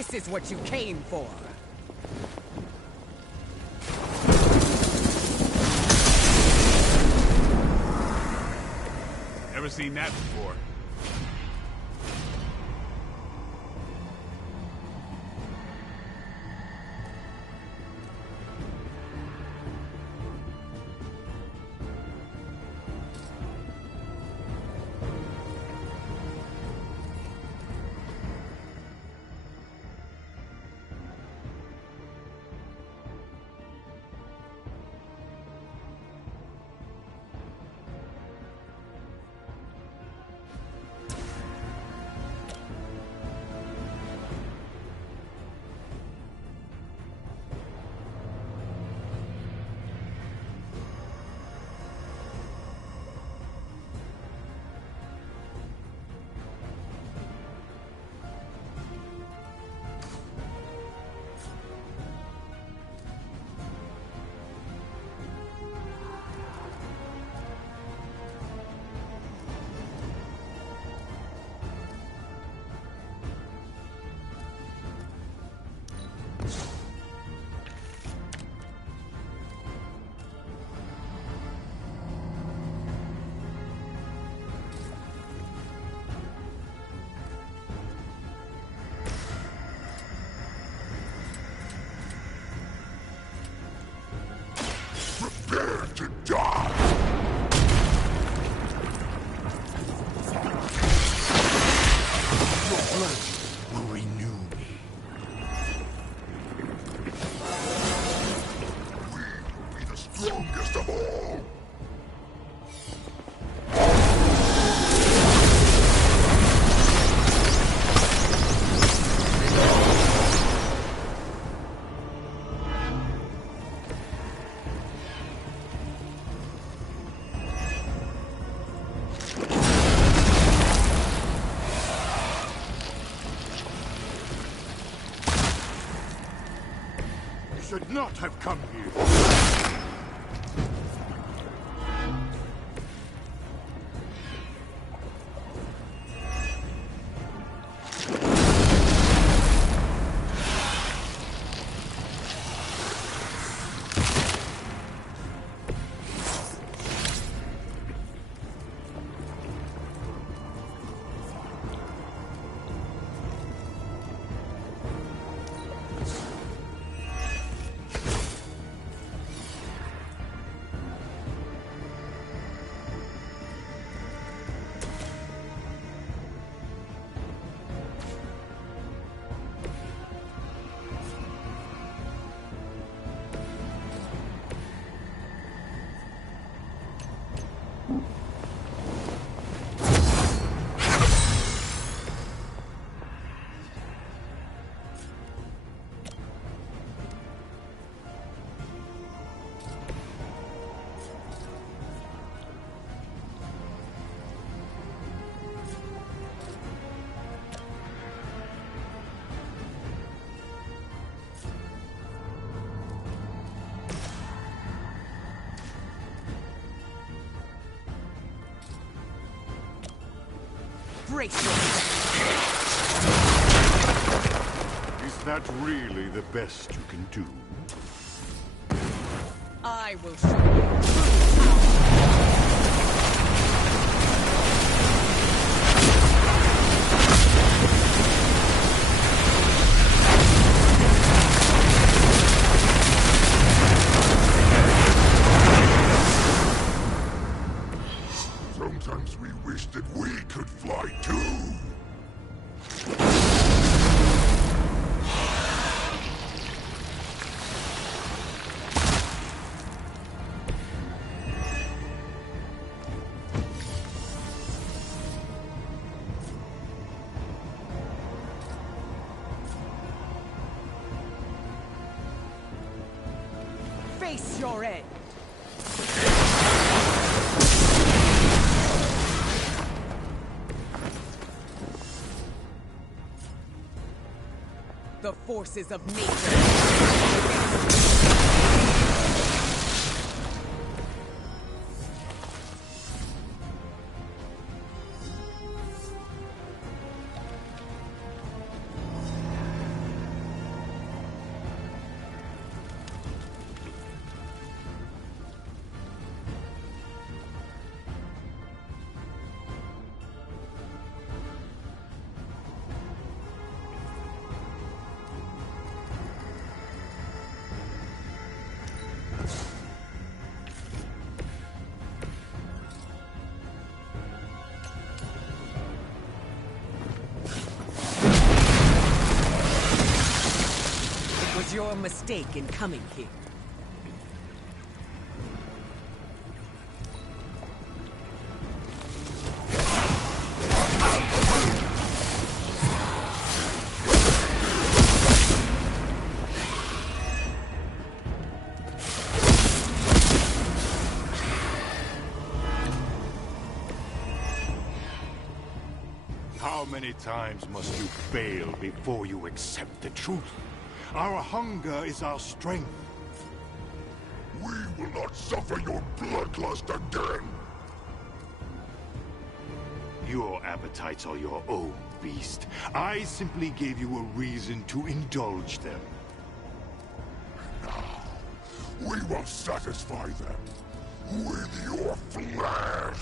This is what you came for. Never seen that before. Prepare to die! Your blood will renew me. We will be the strongest of all! Should not have come here. Brace yourself. Is that really the best you can do? I will show you true power. Sometimes we wish that we could fly too. Face your end. The forces of nature. your mistake in coming here. How many times must you fail before you accept the truth? Our hunger is our strength. We will not suffer your bloodlust again! Your appetites are your own, beast. I simply gave you a reason to indulge them. Now, we will satisfy them with your flesh!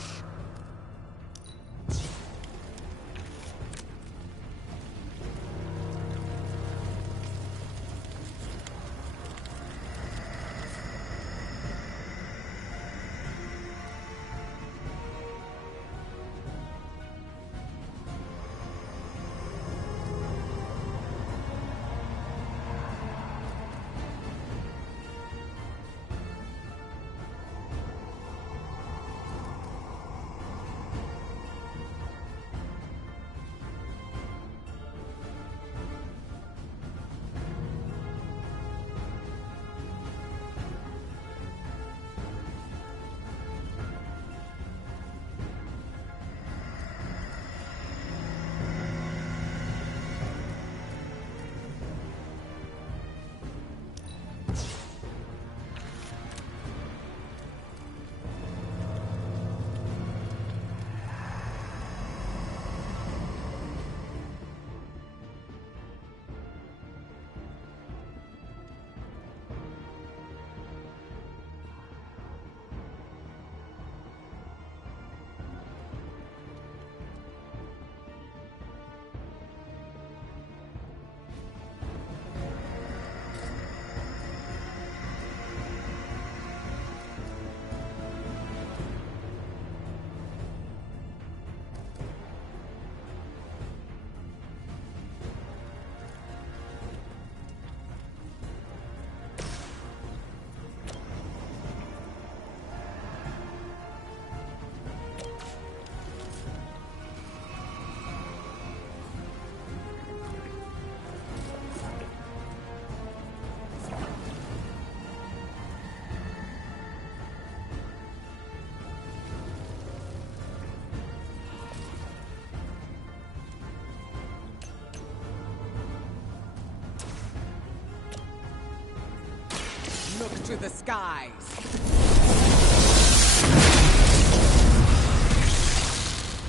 Look to the skies.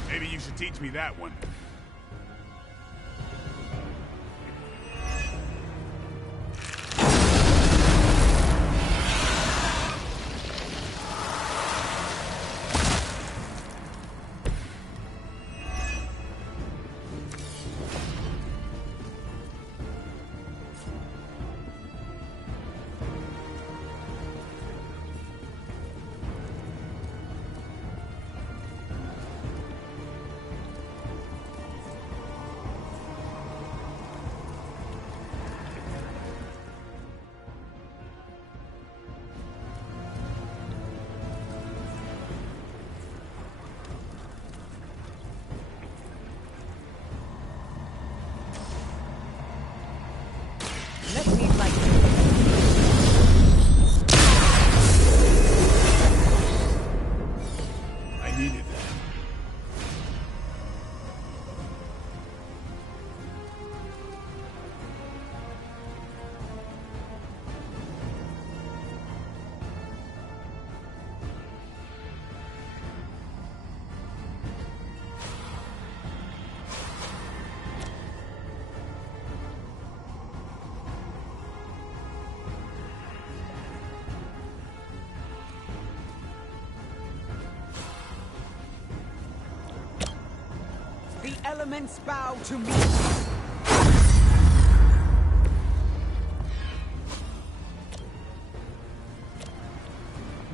Maybe you should teach me that one. Let me light you. I needed that. The elements bow to me.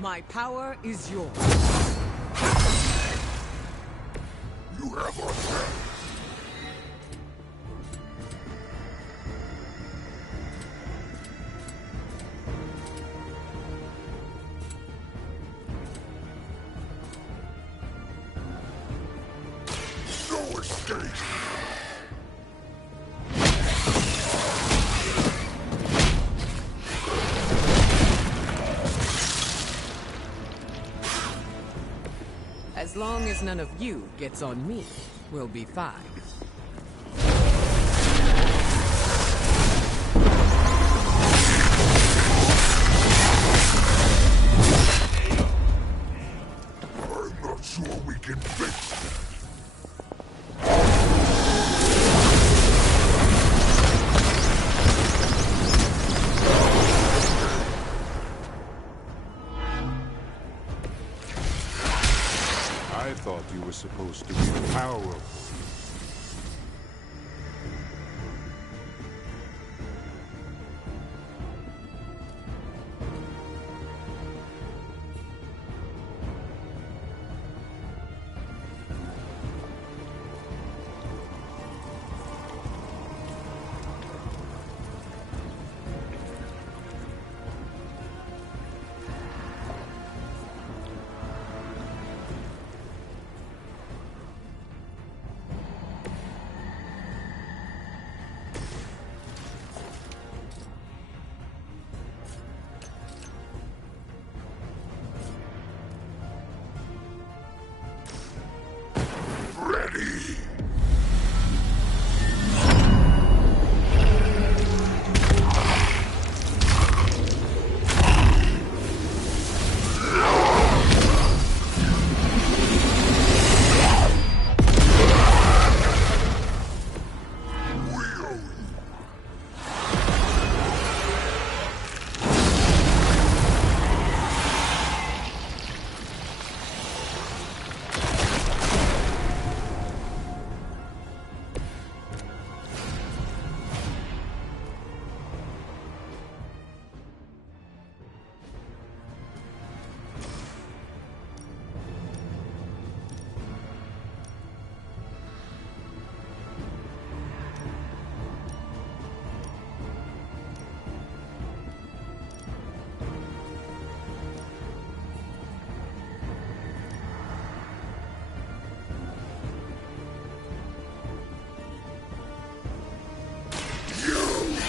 My power is yours. You have our thanks. escape. As long as none of you gets on me, we'll be fine. I'm not sure we can fix that. I thought you were supposed to be powerful. Ready! We owe you.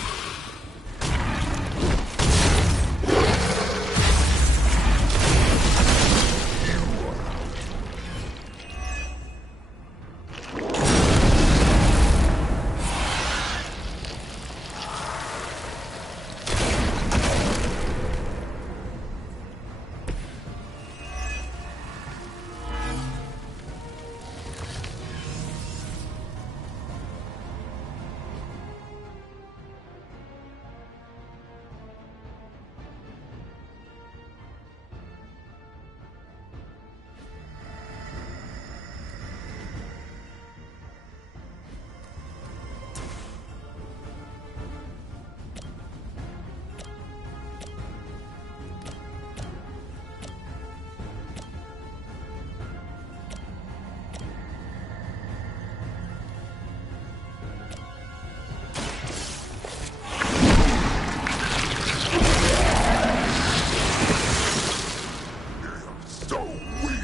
So weak!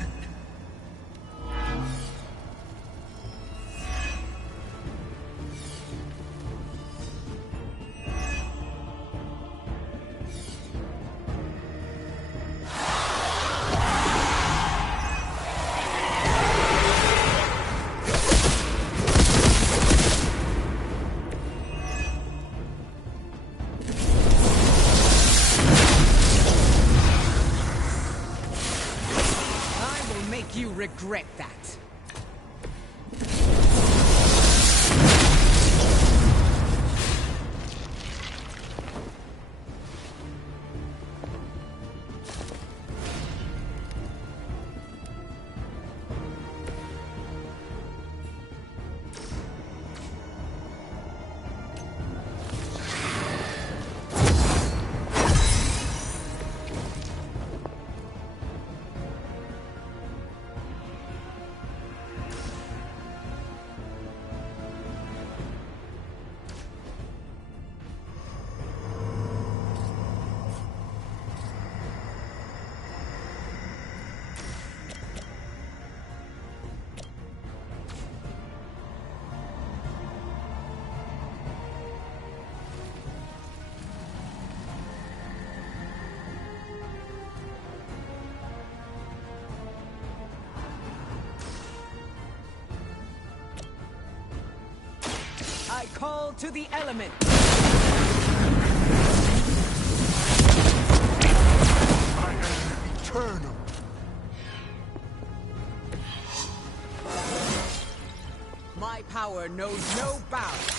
I will make you regret that. I call to the element. I am eternal. My power knows no bounds.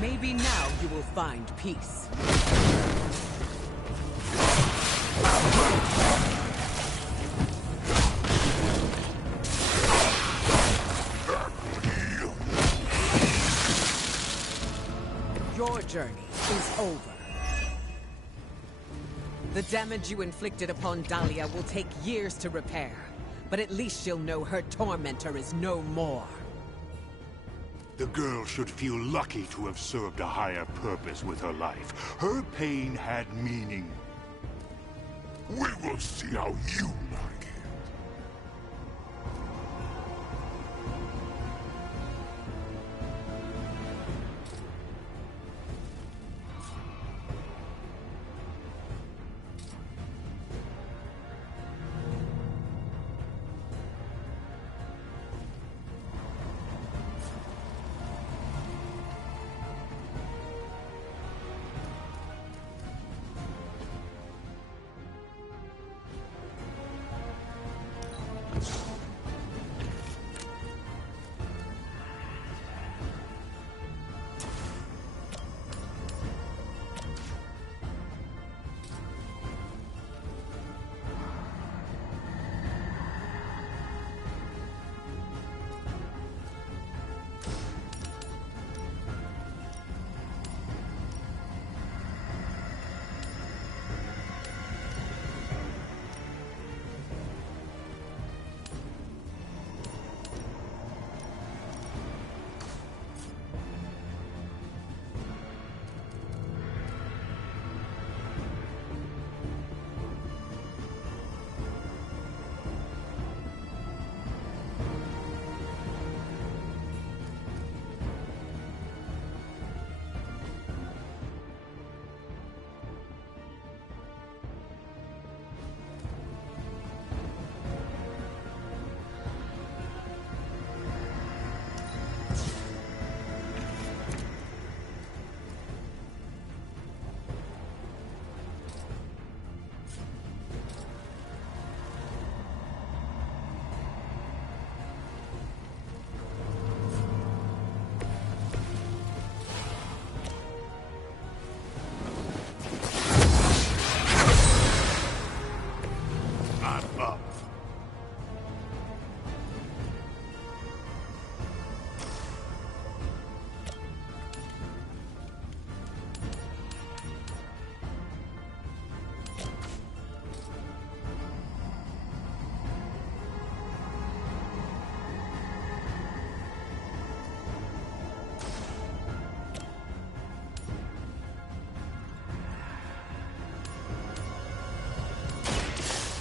Maybe now you will find peace. Your journey is over. The damage you inflicted upon Dahlia will take years to repair, but at least she'll know her tormentor is no more. The girl should feel lucky to have served a higher purpose with her life. Her pain had meaning. We will see how you like it.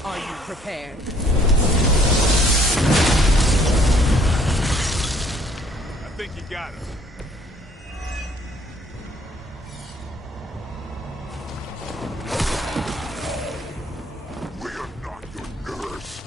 Are you prepared? I think you got it. We are not your nurse.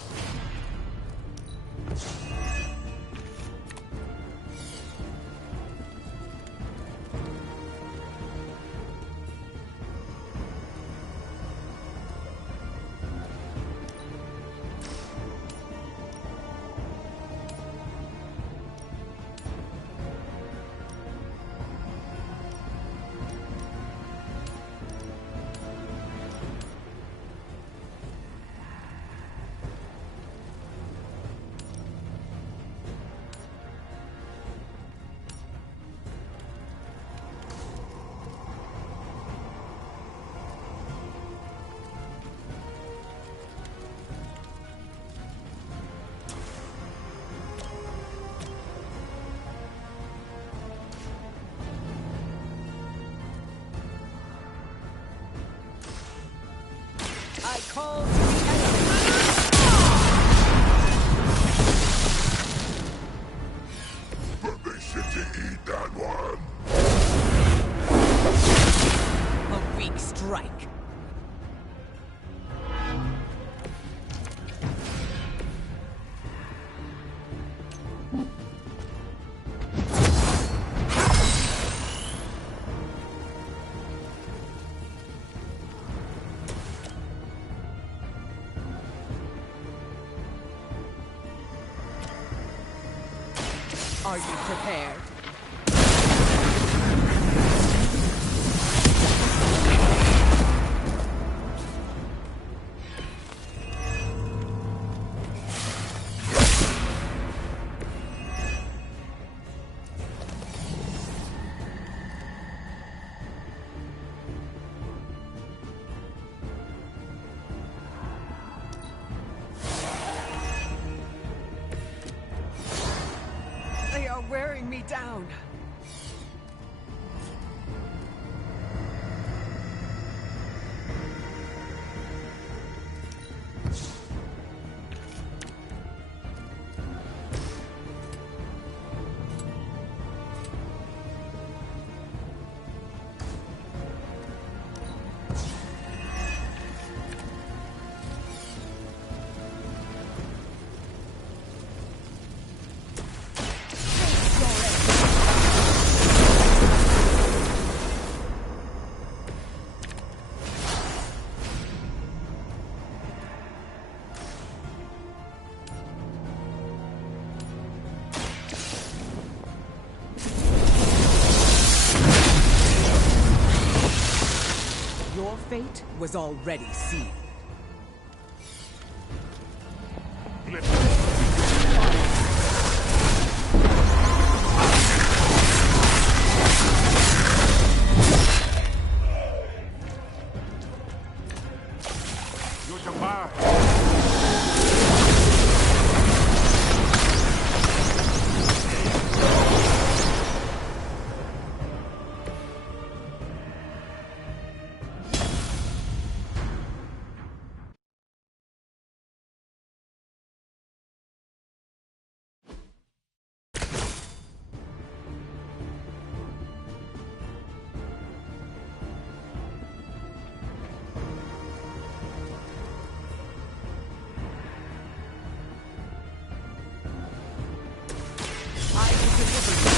Are you prepared? They are wearing me down. Your fate was already sealed. You're survived. I will deliver you.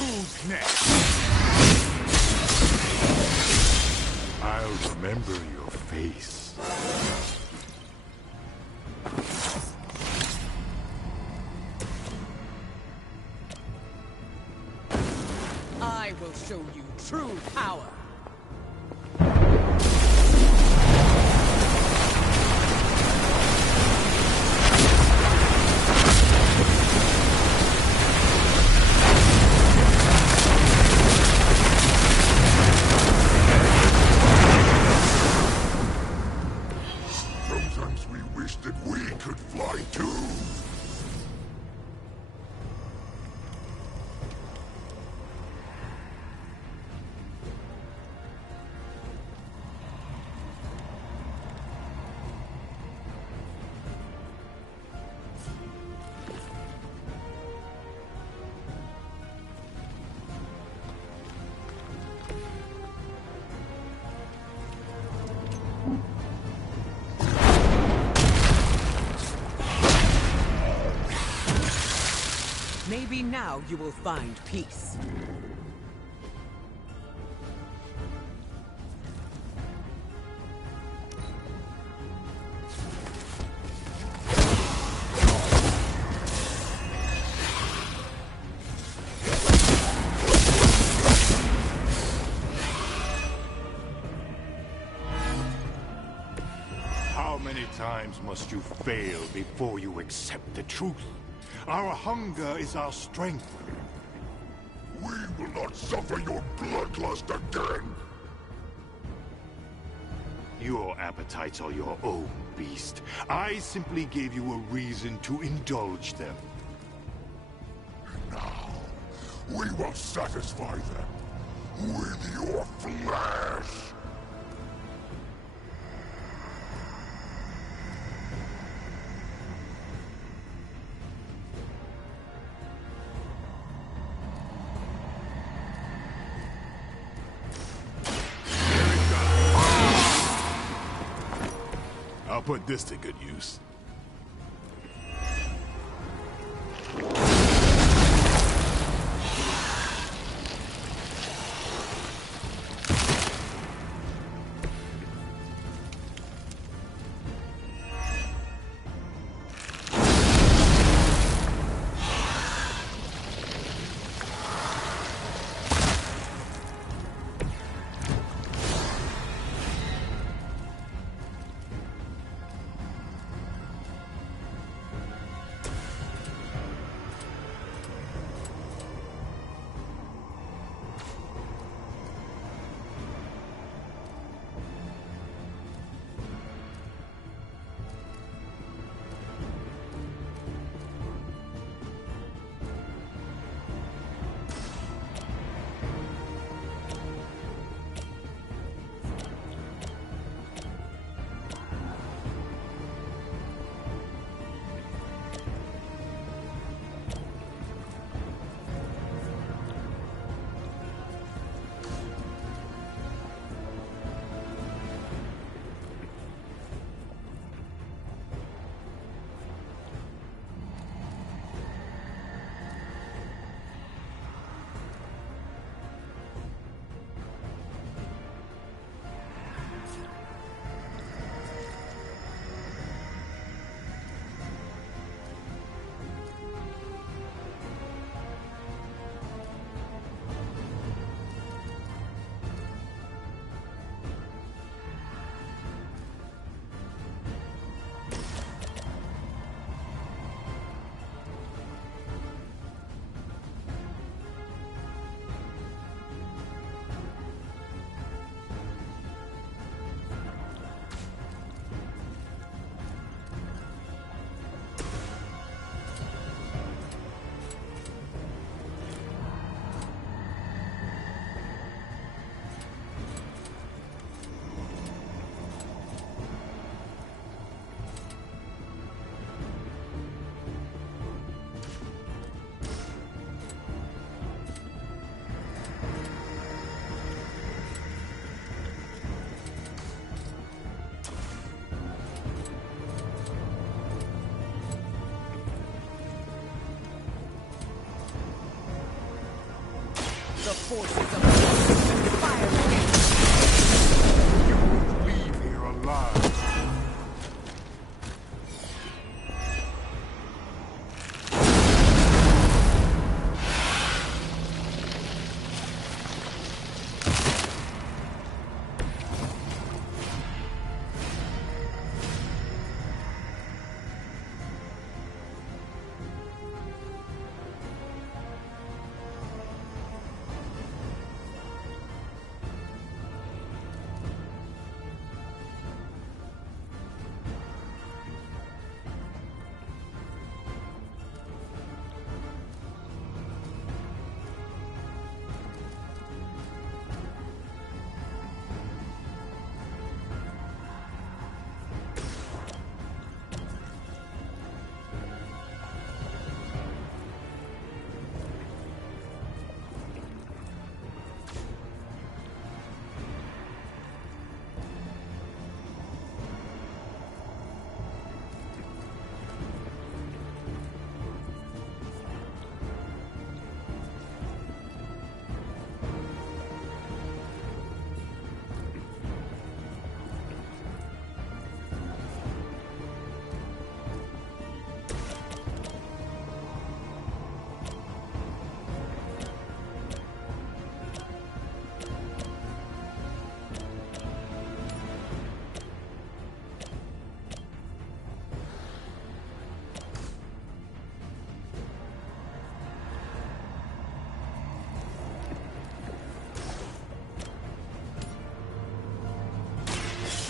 Who's next? I'll remember your face. I will show you true power. Sometimes we wish that we could fly too. Maybe now you will find peace. How many times must you fail before you accept the truth? Our hunger is our strength. will not suffer your bloodlust again! Your appetites are your own, beast. I simply gave you a reason to indulge them. Now, we will satisfy them with your flesh! I'll put this to good use. The forces of justice fire against You won't leave here alive.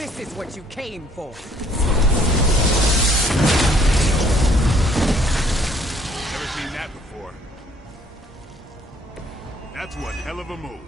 This is what you came for. Never seen that before. That's one hell of a move.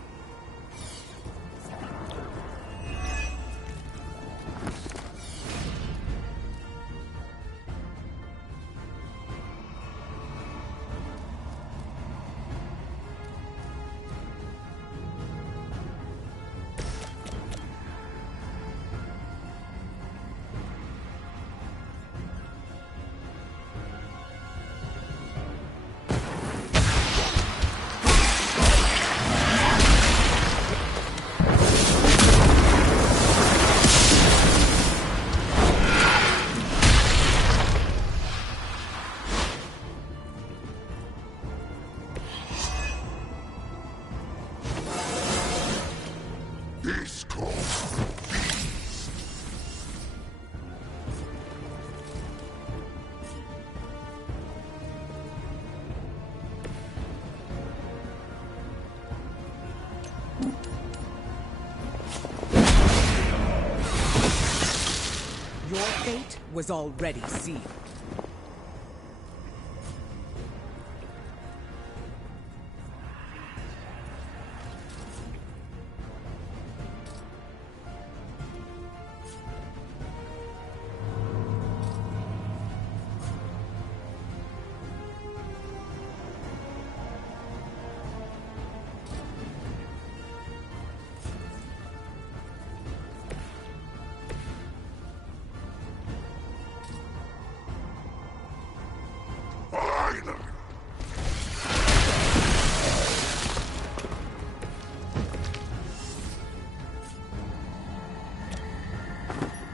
This calls beast. Your fate was already sealed. Finally.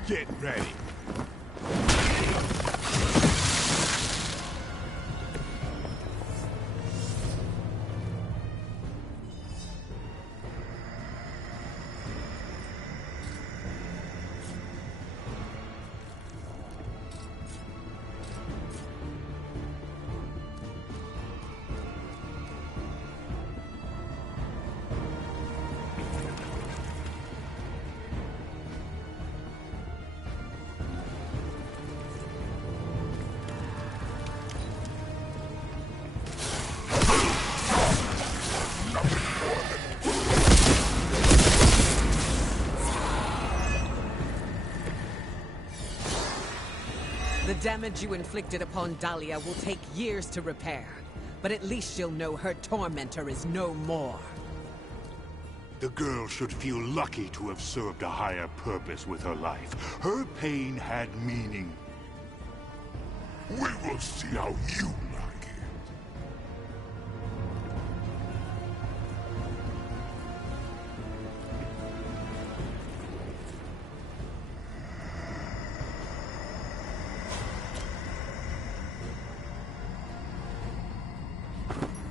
Get ready. The damage you inflicted upon Dahlia will take years to repair, but at least she'll know her tormentor is no more. The girl should feel lucky to have served a higher purpose with her life. Her pain had meaning. We will see how you like it.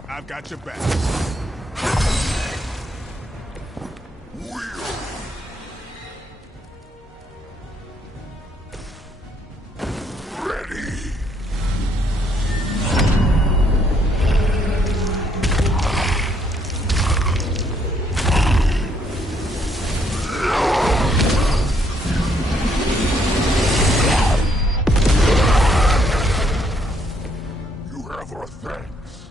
I've got your back. Ready. You have our thanks.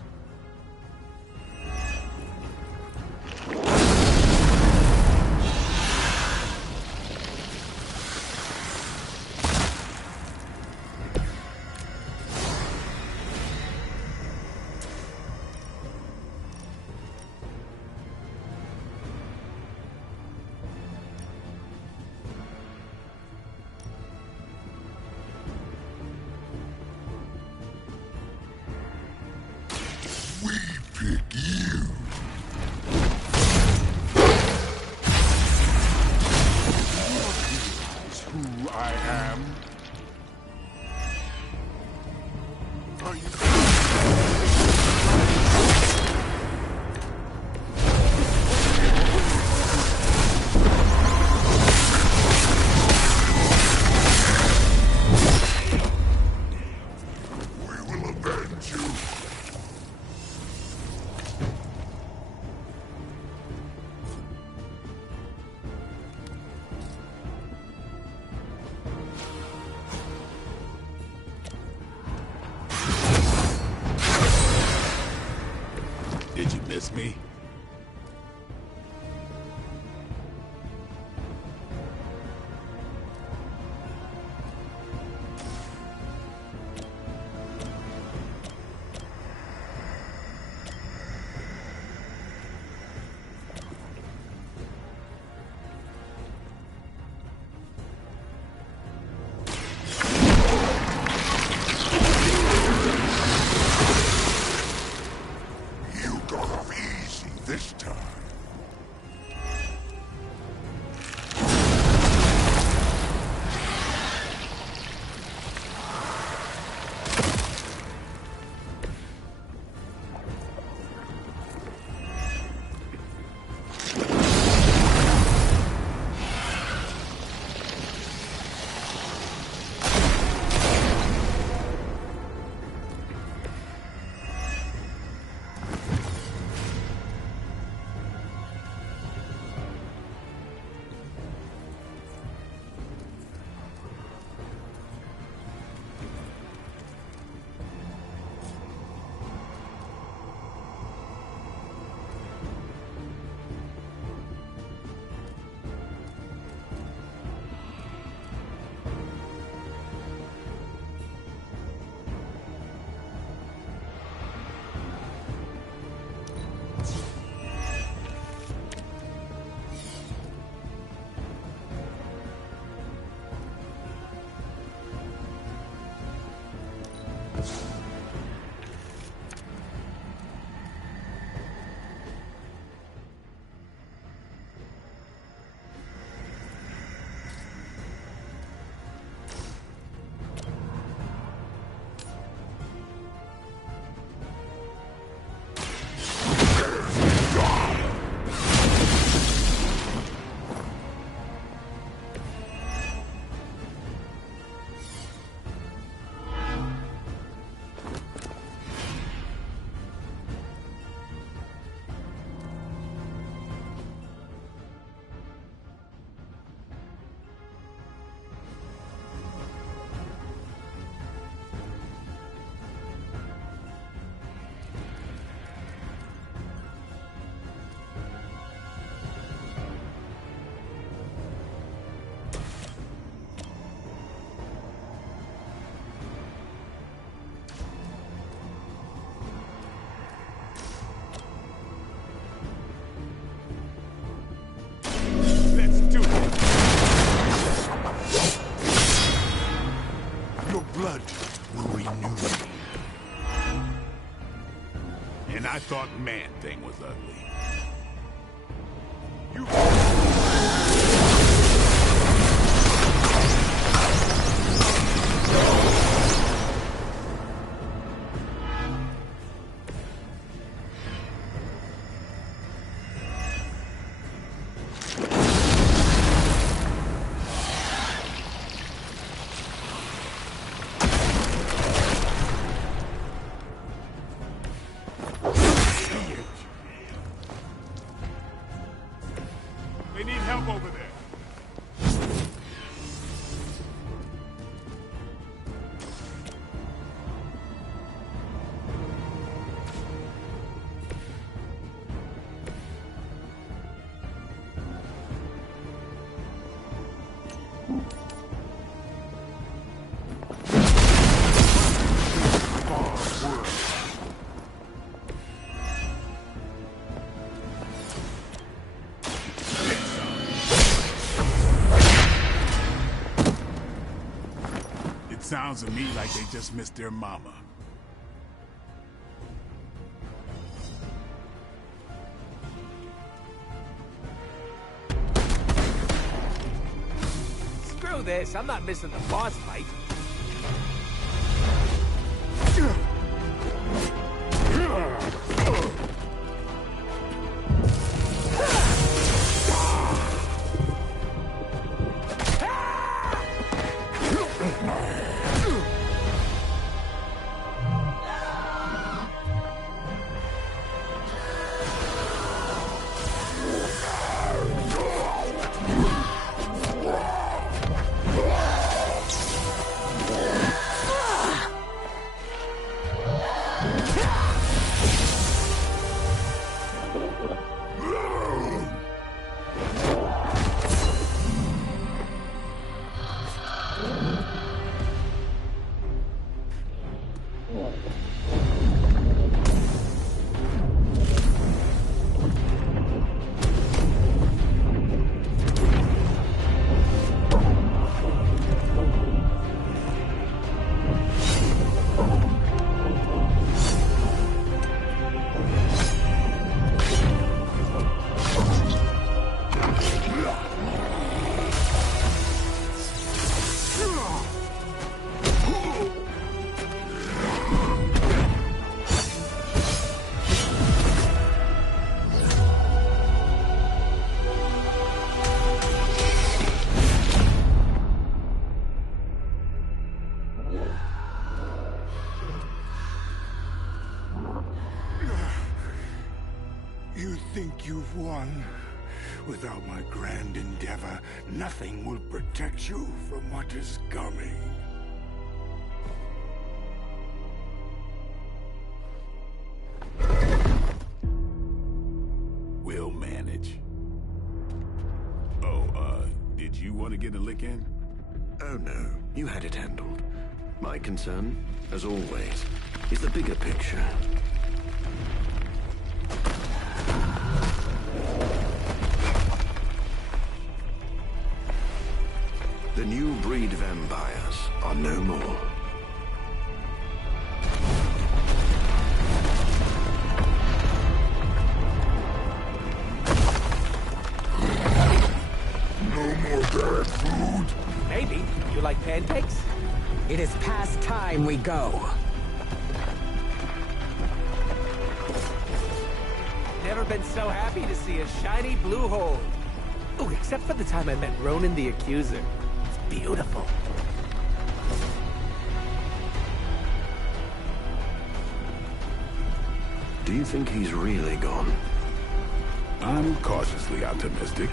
I thought Man-Thing was ugly. You... They need help over there. Sounds to me like they just missed their mama. Screw this, I'm not missing the boss fight. You think you've won? Without my grand endeavor, nothing will protect you from what is coming. We'll manage. Did you want to get a lick in? Oh no, you had it handled. My concern, as always, is the bigger picture. The new breed vampires are no more. No more bad food. Maybe. You like pancakes? It is past time we go. Never been so happy to see a shiny blue hole. Ooh, except for the time I met Ronan the Accuser. It's beautiful. Do you think he's really gone? I'm cautiously optimistic.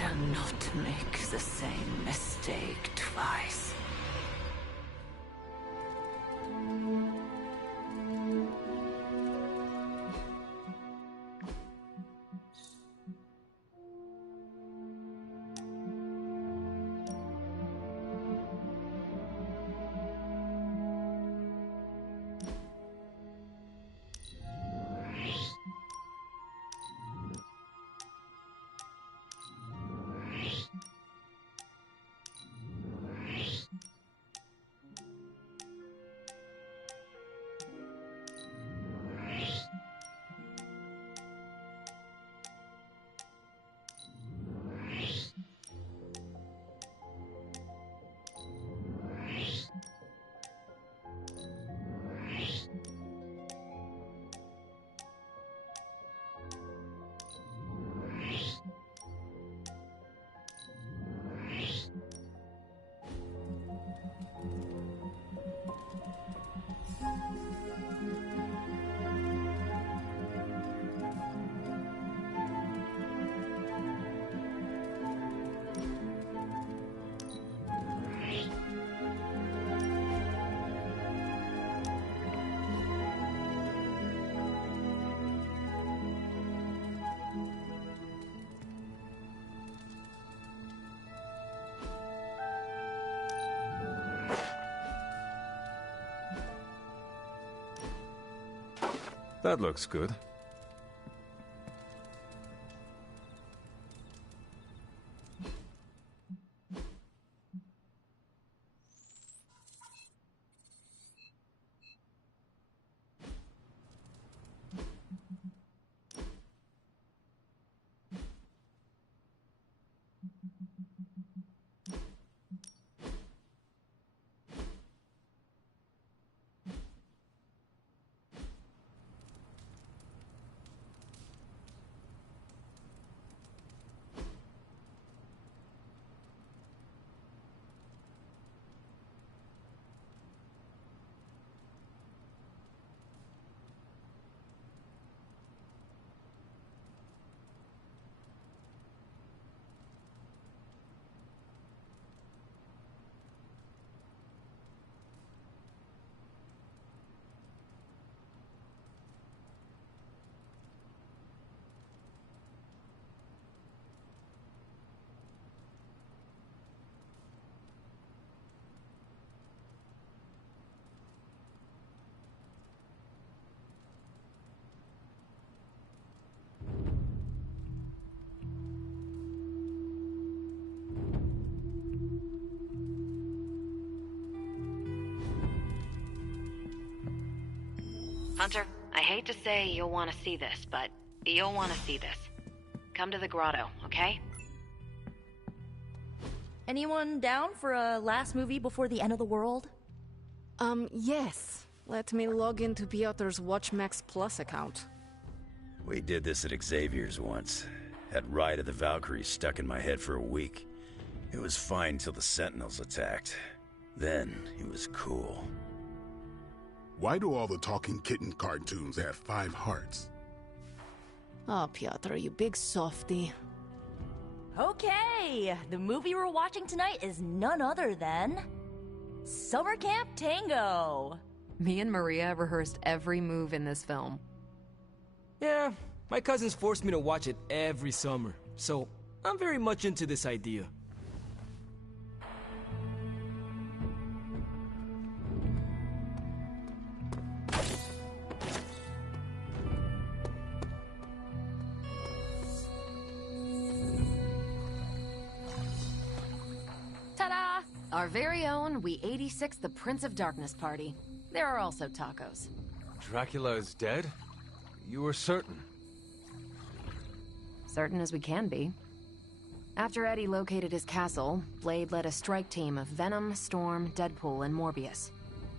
shall not make the same mistake twice. That looks good. Hunter, I hate to say you'll want to see this, but you'll want to see this. Come to the grotto, okay? Anyone down for a last movie before the end of the world? Yes. Let me log into Piotr's WatchMax Plus account. We did this at Xavier's once. Had Ride of the Valkyries stuck in my head for a week. It was fine till the Sentinels attacked. Then, it was cool. Why do all the talking kitten cartoons have 5 hearts? Oh, Piotr, you big softy. Okay, the movie we're watching tonight is none other than... Summer Camp Tango! Me and Maria rehearsed every move in this film. Yeah, my cousins forced me to watch it every summer, so I'm very much into this idea. Ta-da! Our very own We 86 the Prince of Darkness party. There are also tacos. Dracula is dead? You were certain? Certain as we can be. After Eddie located his castle, Blade led a strike team of Venom, Storm, Deadpool, and Morbius.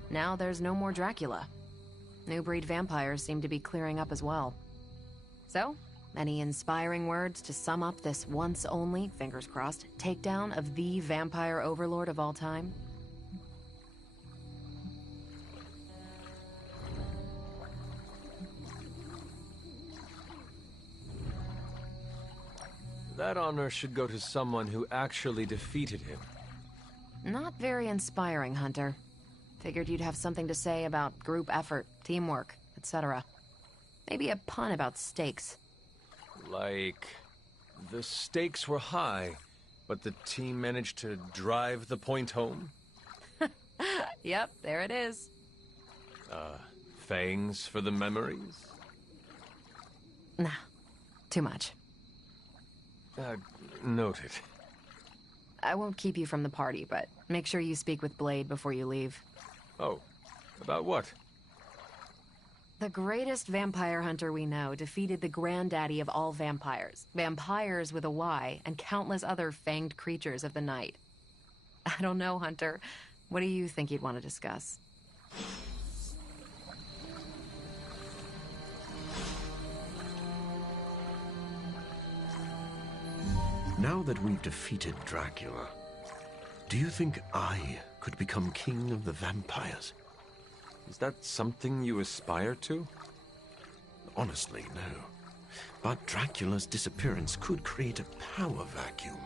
Now there's no more Dracula. New breed vampires seem to be clearing up as well. So, any inspiring words to sum up this once only, fingers crossed, takedown of the vampire overlord of all time? That honor should go to someone who actually defeated him. Not very inspiring, Hunter. Figured you'd have something to say about group effort, teamwork, etc. Maybe a pun about stakes. Like, the stakes were high, but the team managed to drive the point home? Yep, there it is. Fangs for the memories? Nah, too much. Noted. I won't keep you from the party, but make sure you speak with Blade before you leave. Oh, about what? The greatest vampire hunter we know defeated the granddaddy of all vampires. Vampires with a Y, and countless other fanged creatures of the night. I don't know, Hunter. What do you think you'd want to discuss? Now that we've defeated Dracula, do you think I could become king of the vampires? Is that something you aspire to? Honestly, no. But Dracula's disappearance could create a power vacuum.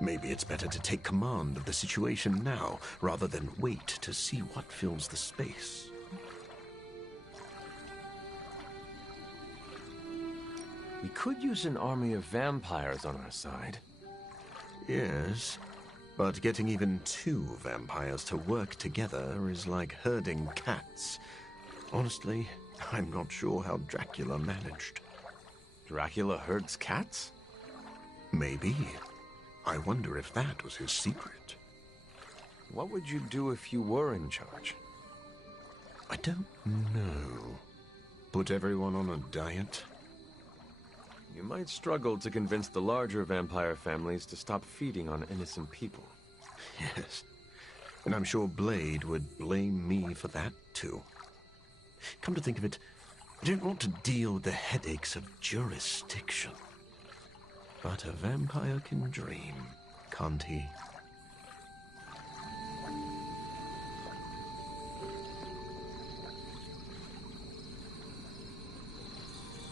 Maybe it's better to take command of the situation now, rather than wait to see what fills the space. We could use an army of vampires on our side. Yes, but getting even 2 vampires to work together is like herding cats. Honestly, I'm not sure how Dracula managed. Dracula herds cats? Maybe. I wonder if that was his secret. What would you do if you were in charge? I don't know. Put everyone on a diet? You might struggle to convince the larger vampire families to stop feeding on innocent people. Yes. And I'm sure Blade would blame me for that, too. Come to think of it, I don't want to deal with the headaches of jurisdiction. But a vampire can dream, can't he?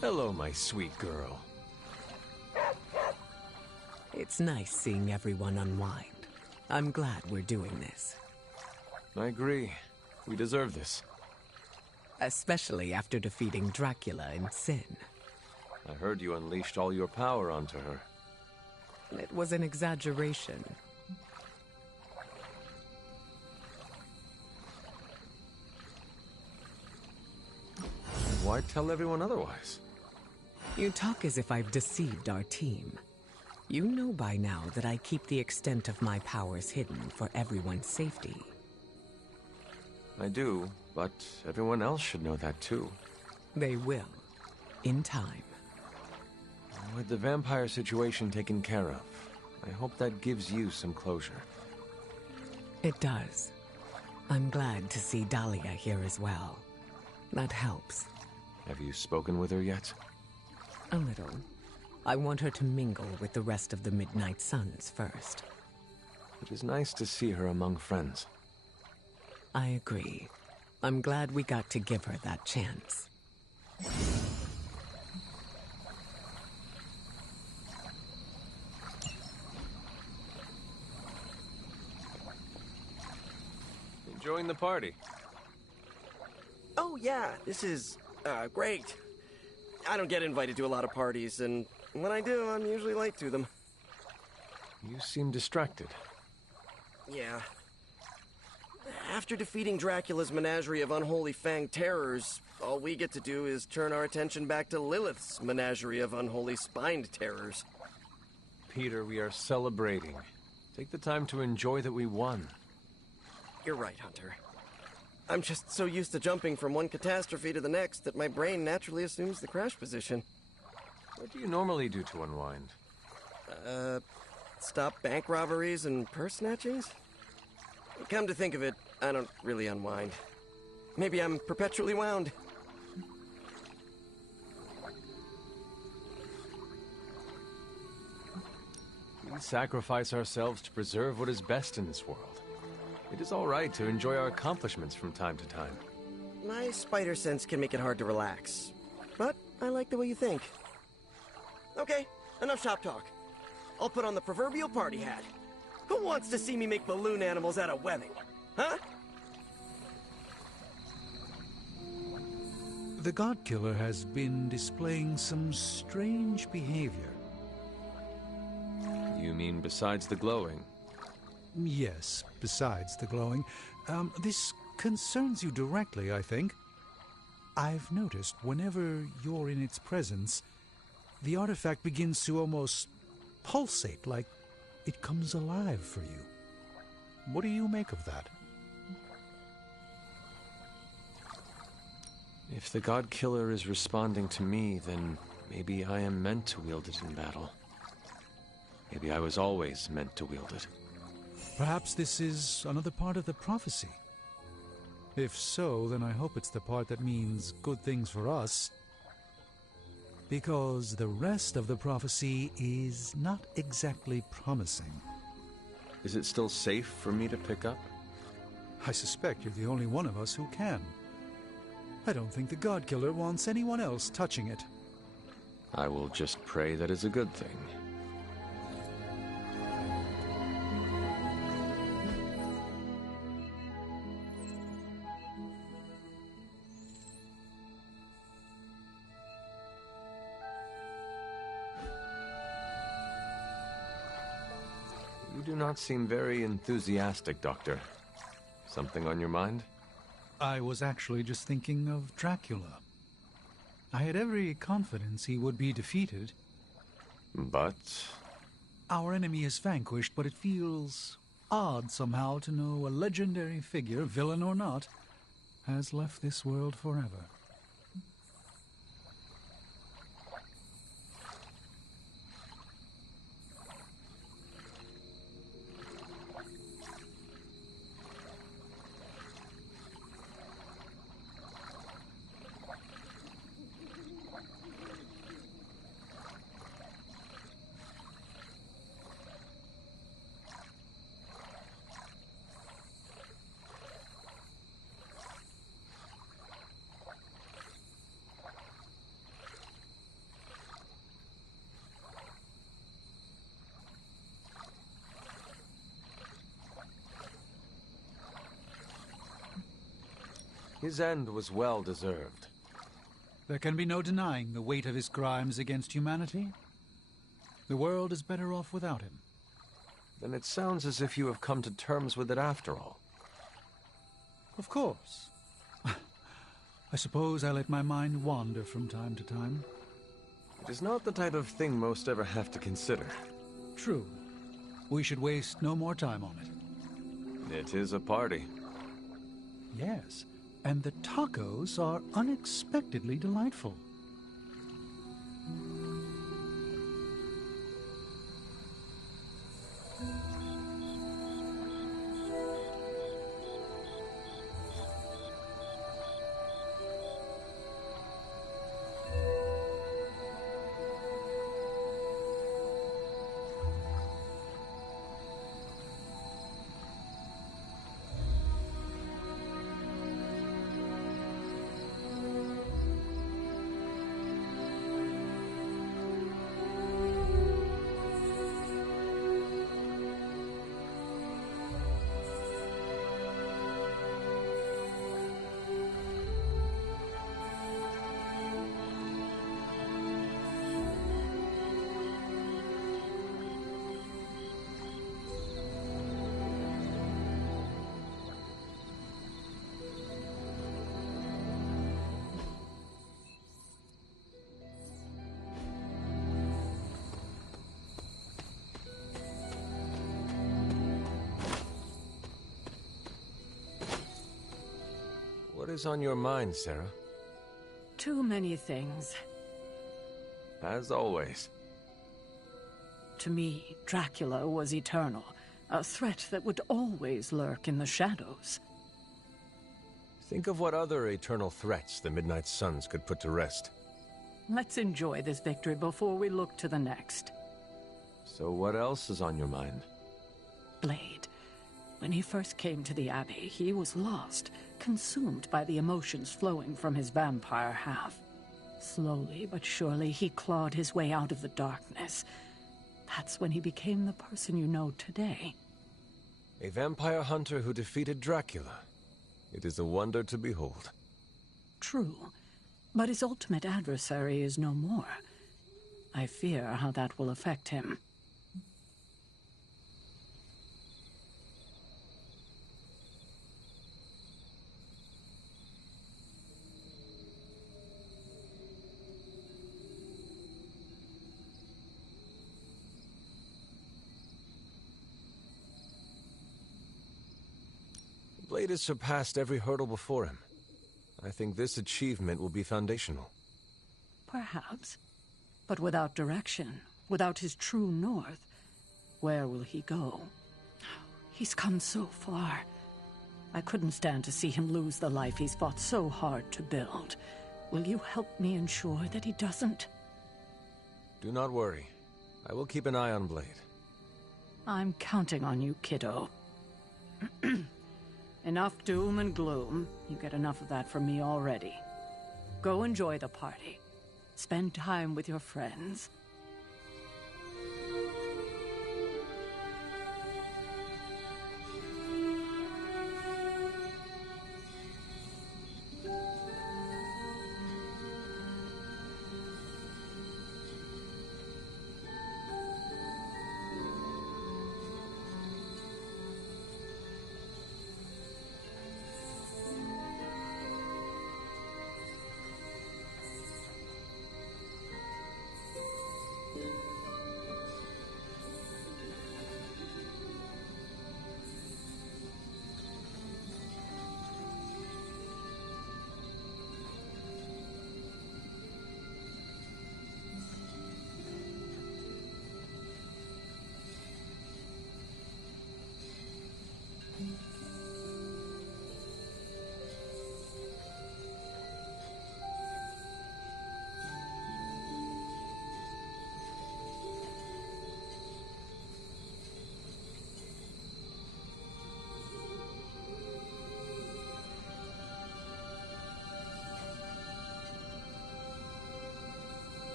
Hello, my sweet girl. It's nice seeing everyone unwind. I'm glad we're doing this. I agree. We deserve this. Especially after defeating Dracula in Sin. I heard you unleashed all your power onto her. It was an exaggeration. Why tell everyone otherwise? You talk as if I've deceived our team. You know by now that I keep the extent of my powers hidden for everyone's safety. I do, but everyone else should know that too. They will. In time. With the vampire situation taken care of, I hope that gives you some closure. It does. I'm glad to see Dahlia here as well. That helps. Have you spoken with her yet? A little. I want her to mingle with the rest of the Midnight Suns first. It is nice to see her among friends. I agree. I'm glad we got to give her that chance. Enjoying the party? Oh yeah, this is, great. I don't get invited to a lot of parties, and when I do, I'm usually late to them. You seem distracted. Yeah. After defeating Dracula's menagerie of unholy fanged terrors, all we get to do is turn our attention back to Lilith's menagerie of unholy spined terrors. Peter, we are celebrating. Take the time to enjoy that we won. You're right, Hunter. I'm just so used to jumping from one catastrophe to the next that my brain naturally assumes the crash position. What do you normally do to unwind? Stop bank robberies and purse snatchings? Come to think of it, I don't really unwind. Maybe I'm perpetually wound. We sacrifice ourselves to preserve what is best in this world. It is all right to enjoy our accomplishments from time to time. My spider sense can make it hard to relax. But I like the way you think. Okay, enough shop talk. I'll put on the proverbial party hat. Who wants to see me make balloon animals out of webbing? Huh? The God Killer has been displaying some strange behavior. You mean besides the glowing? Yes, besides the glowing. This concerns you directly, I think. I've noticed whenever you're in its presence, the artifact begins to almost pulsate, like it comes alive for you. What do you make of that? If the God Killer is responding to me, then maybe I am meant to wield it in battle. Maybe I was always meant to wield it. Perhaps this is another part of the prophecy. If so, then I hope it's the part that means good things for us. Because the rest of the prophecy is not exactly promising. Is it still safe for me to pick up? I suspect you're the only one of us who can. I don't think the God Killer wants anyone else touching it. I will just pray that is a good thing. You do not seem very enthusiastic, Doctor. Something on your mind? I was actually just thinking of Dracula. I had every confidence he would be defeated. But? Our enemy is vanquished, but it feels odd somehow to know a legendary figure, villain or not, has left this world forever. His end was well deserved. There can be no denying the weight of his crimes against humanity. The world is better off without him. Then it sounds as if you have come to terms with it after all. Of course. I suppose I let my mind wander from time to time. It is not the type of thing most ever have to consider. True. We should waste no more time on it. It is a party. Yes. And the tacos are unexpectedly delightful. What is on your mind, Sarah? Too many things. As always. To me, Dracula was eternal, a threat that would always lurk in the shadows. Think of what other eternal threats the Midnight Suns could put to rest. Let's enjoy this victory before we look to the next. So what else is on your mind? Blade. When he first came to the Abbey, he was lost, consumed by the emotions flowing from his vampire half. Slowly but surely, he clawed his way out of the darkness. That's when he became the person you know today. A vampire hunter who defeated Dracula. It is a wonder to behold. True, but his ultimate adversary is no more. I fear how that will affect him. Blade has surpassed every hurdle before him. I think this achievement will be foundational. Perhaps. But without direction, without his true north, where will he go? He's come so far. I couldn't stand to see him lose the life he's fought so hard to build. Will you help me ensure that he doesn't? Do not worry. I will keep an eye on Blade. I'm counting on you, kiddo. Enough doom and gloom. You get enough of that from me already. Go enjoy the party. Spend time with your friends.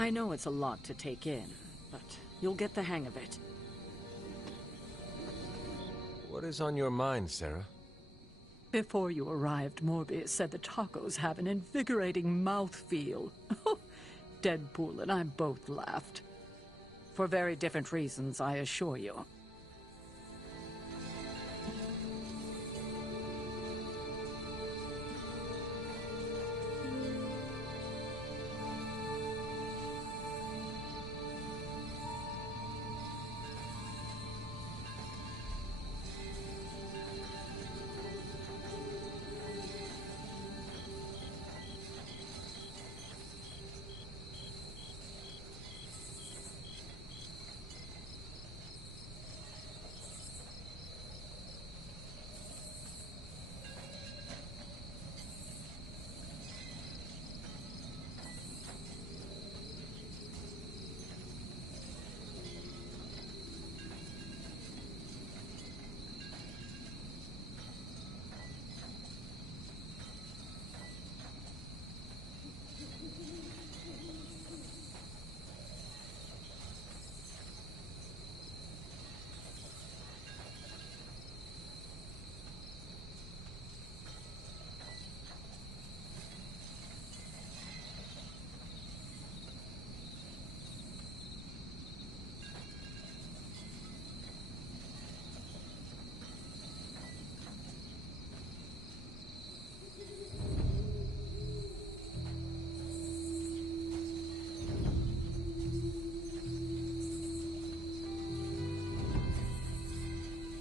I know it's a lot to take in, but you'll get the hang of it. What is on your mind, Sarah? Before you arrived, Morbius said the tacos have an invigorating mouthfeel. Deadpool and I both laughed. For very different reasons, I assure you.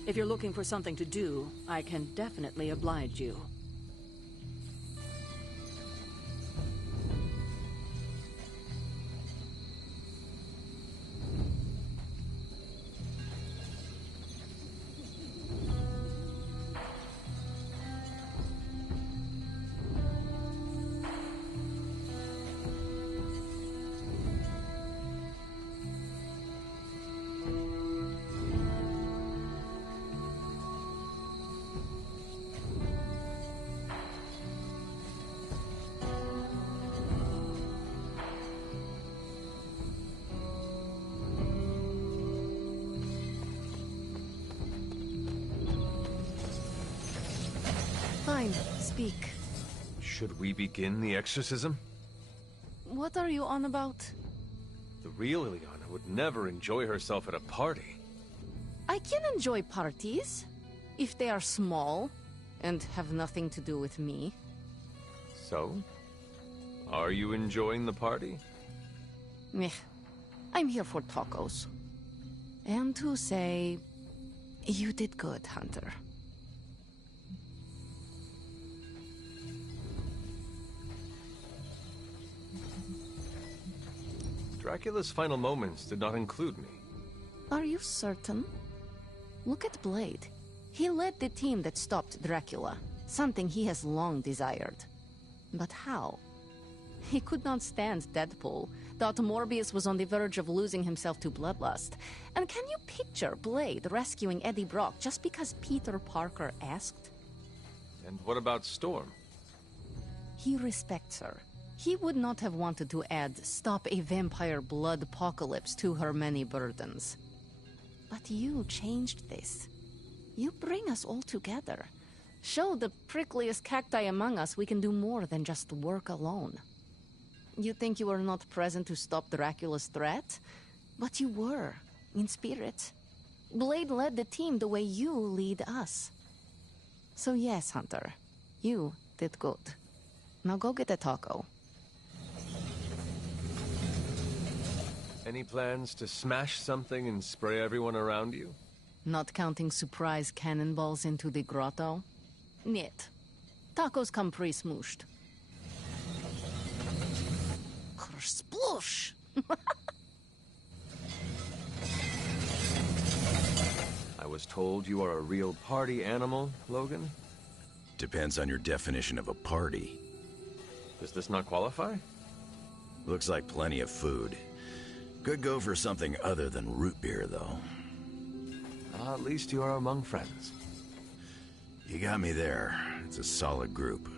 If you're looking for something to do, I can definitely oblige you. Fine, speak. Should we begin the exorcism? What are you on about? The real Ileana would never enjoy herself at a party. I can enjoy parties, if they are small and have nothing to do with me. So? Are you enjoying the party? Meh. I'm here for tacos. And to say, you did good, Hunter. Dracula's final moments did not include me. Are you certain? Look at Blade. He led the team that stopped Dracula, something he has long desired. But how? He could not stand Deadpool, thought Morbius was on the verge of losing himself to bloodlust. And can you picture Blade rescuing Eddie Brock just because Peter Parker asked? And what about Storm? He respects her. He would not have wanted to add "stop a vampire blood apocalypse" to her many burdens. But you changed this. You bring us all together. Show the prickliest cacti among us we can do more than just work alone. You think you were not present to stop Dracula's threat? But you were, in spirit. Blade led the team the way you lead us. So yes, Hunter, you did good. Now go get a taco. Any plans to smash something and spray everyone around you? Not counting surprise cannonballs into the grotto? Niet. Tacos come pre-smooshed. Sploosh! I was told you are a real party animal, Logan? Depends on your definition of a party. Does this not qualify? Looks like plenty of food. Could go for something other than root beer, though. At least you are among friends. You got me there. It's a solid group.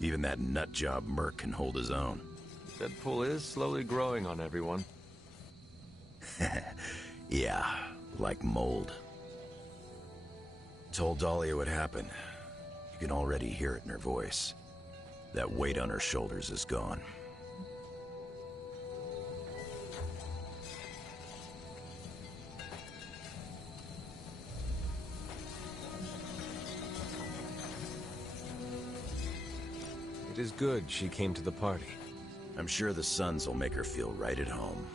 Even that nutjob Merc can hold his own. Deadpool is slowly growing on everyone. Yeah, like mold. Told Dahlia what happened. You can already hear it in her voice. That weight on her shoulders is gone. It is good she came to the party. I'm sure the Sons will make her feel right at home.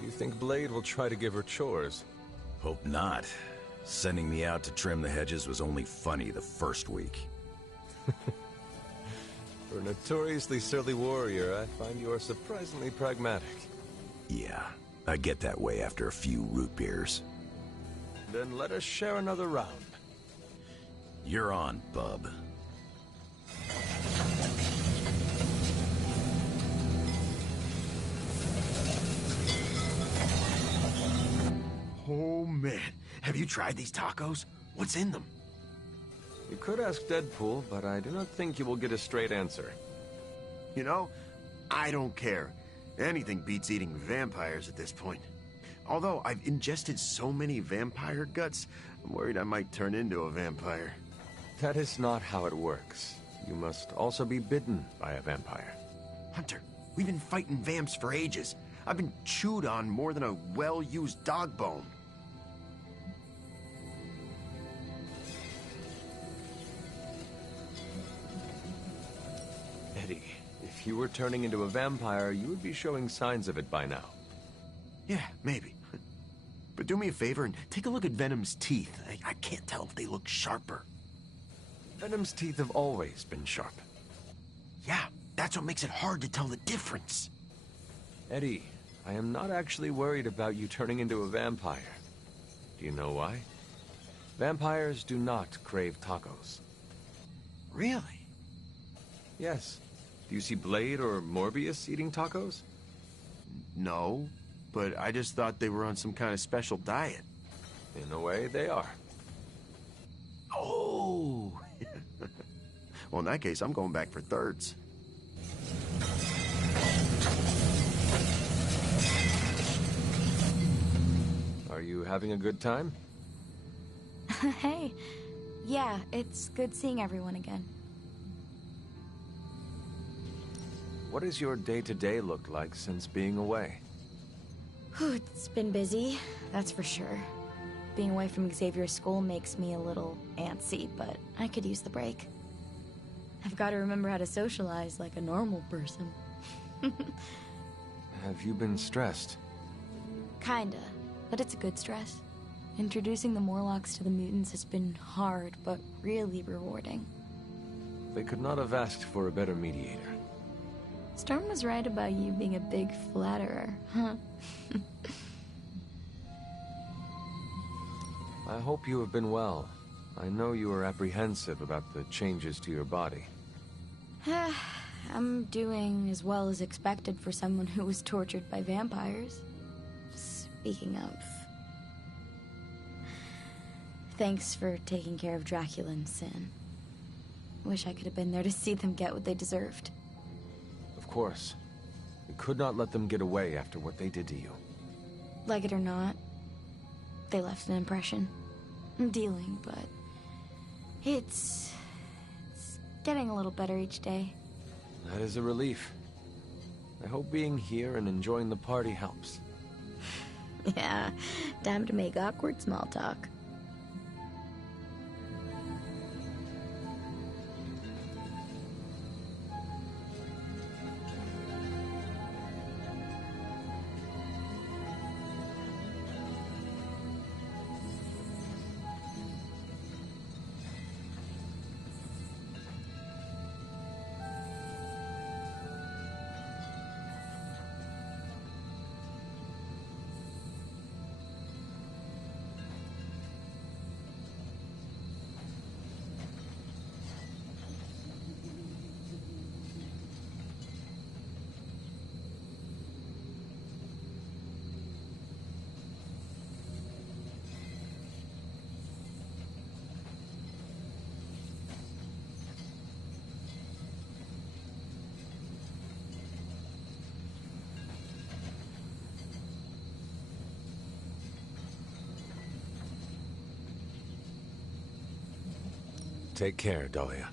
You think Blade will try to give her chores? Hope not. Sending me out to trim the hedges was only funny the first week. For a notoriously surly warrior, I find you are surprisingly pragmatic. Yeah, I get that way after a few root beers. Then let us share another round. You're on, bub. Oh, man. Have you tried these tacos? What's in them? You could ask Deadpool, but I do not think you will get a straight answer. You know, I don't care. Anything beats eating vampires at this point. Although I've ingested so many vampire guts, I'm worried I might turn into a vampire. That is not how it works. You must also be bitten by a vampire. Hunter, we've been fighting vamps for ages. I've been chewed on more than a well-used dog bone. Eddie, if you were turning into a vampire, you would be showing signs of it by now. Yeah, maybe. But do me a favor and take a look at Venom's teeth. I can't tell if they look sharper. Venom's teeth have always been sharp. Yeah, that's what makes it hard to tell the difference. Eddie, I am not actually worried about you turning into a vampire. Do you know why? Vampires do not crave tacos. Really? Yes. Do you see Blade or Morbius eating tacos? No, but I just thought they were on some kind of special diet. In a way, they are. Oh! Well, in that case, I'm going back for thirds. Are you having a good time? Hey, Yeah, it's good seeing everyone again. What does your day-to-day look like since being away? It's been busy, that's for sure. Being away from Xavier's school makes me a little antsy, but I could use the break. I've got to remember how to socialize like a normal person. Have you been stressed? Kinda, but it's a good stress. Introducing the Morlocks to the mutants has been hard, but really rewarding. They could not have asked for a better mediator. Storm was right about you being a big flatterer, huh? I hope you have been well. I know you are apprehensive about the changes to your body. I'm doing as well as expected for someone who was tortured by vampires. Speaking of... Thanks for taking care of Dracula and Sin. Wish I could have been there to see them get what they deserved. Of course. We could not let them get away after what they did to you. Like it or not, they left an impression. I'm dealing, but... It's getting a little better each day. That is a relief. I hope being here and enjoying the party helps. Yeah, time to make awkward small talk. Take care, Dahlia.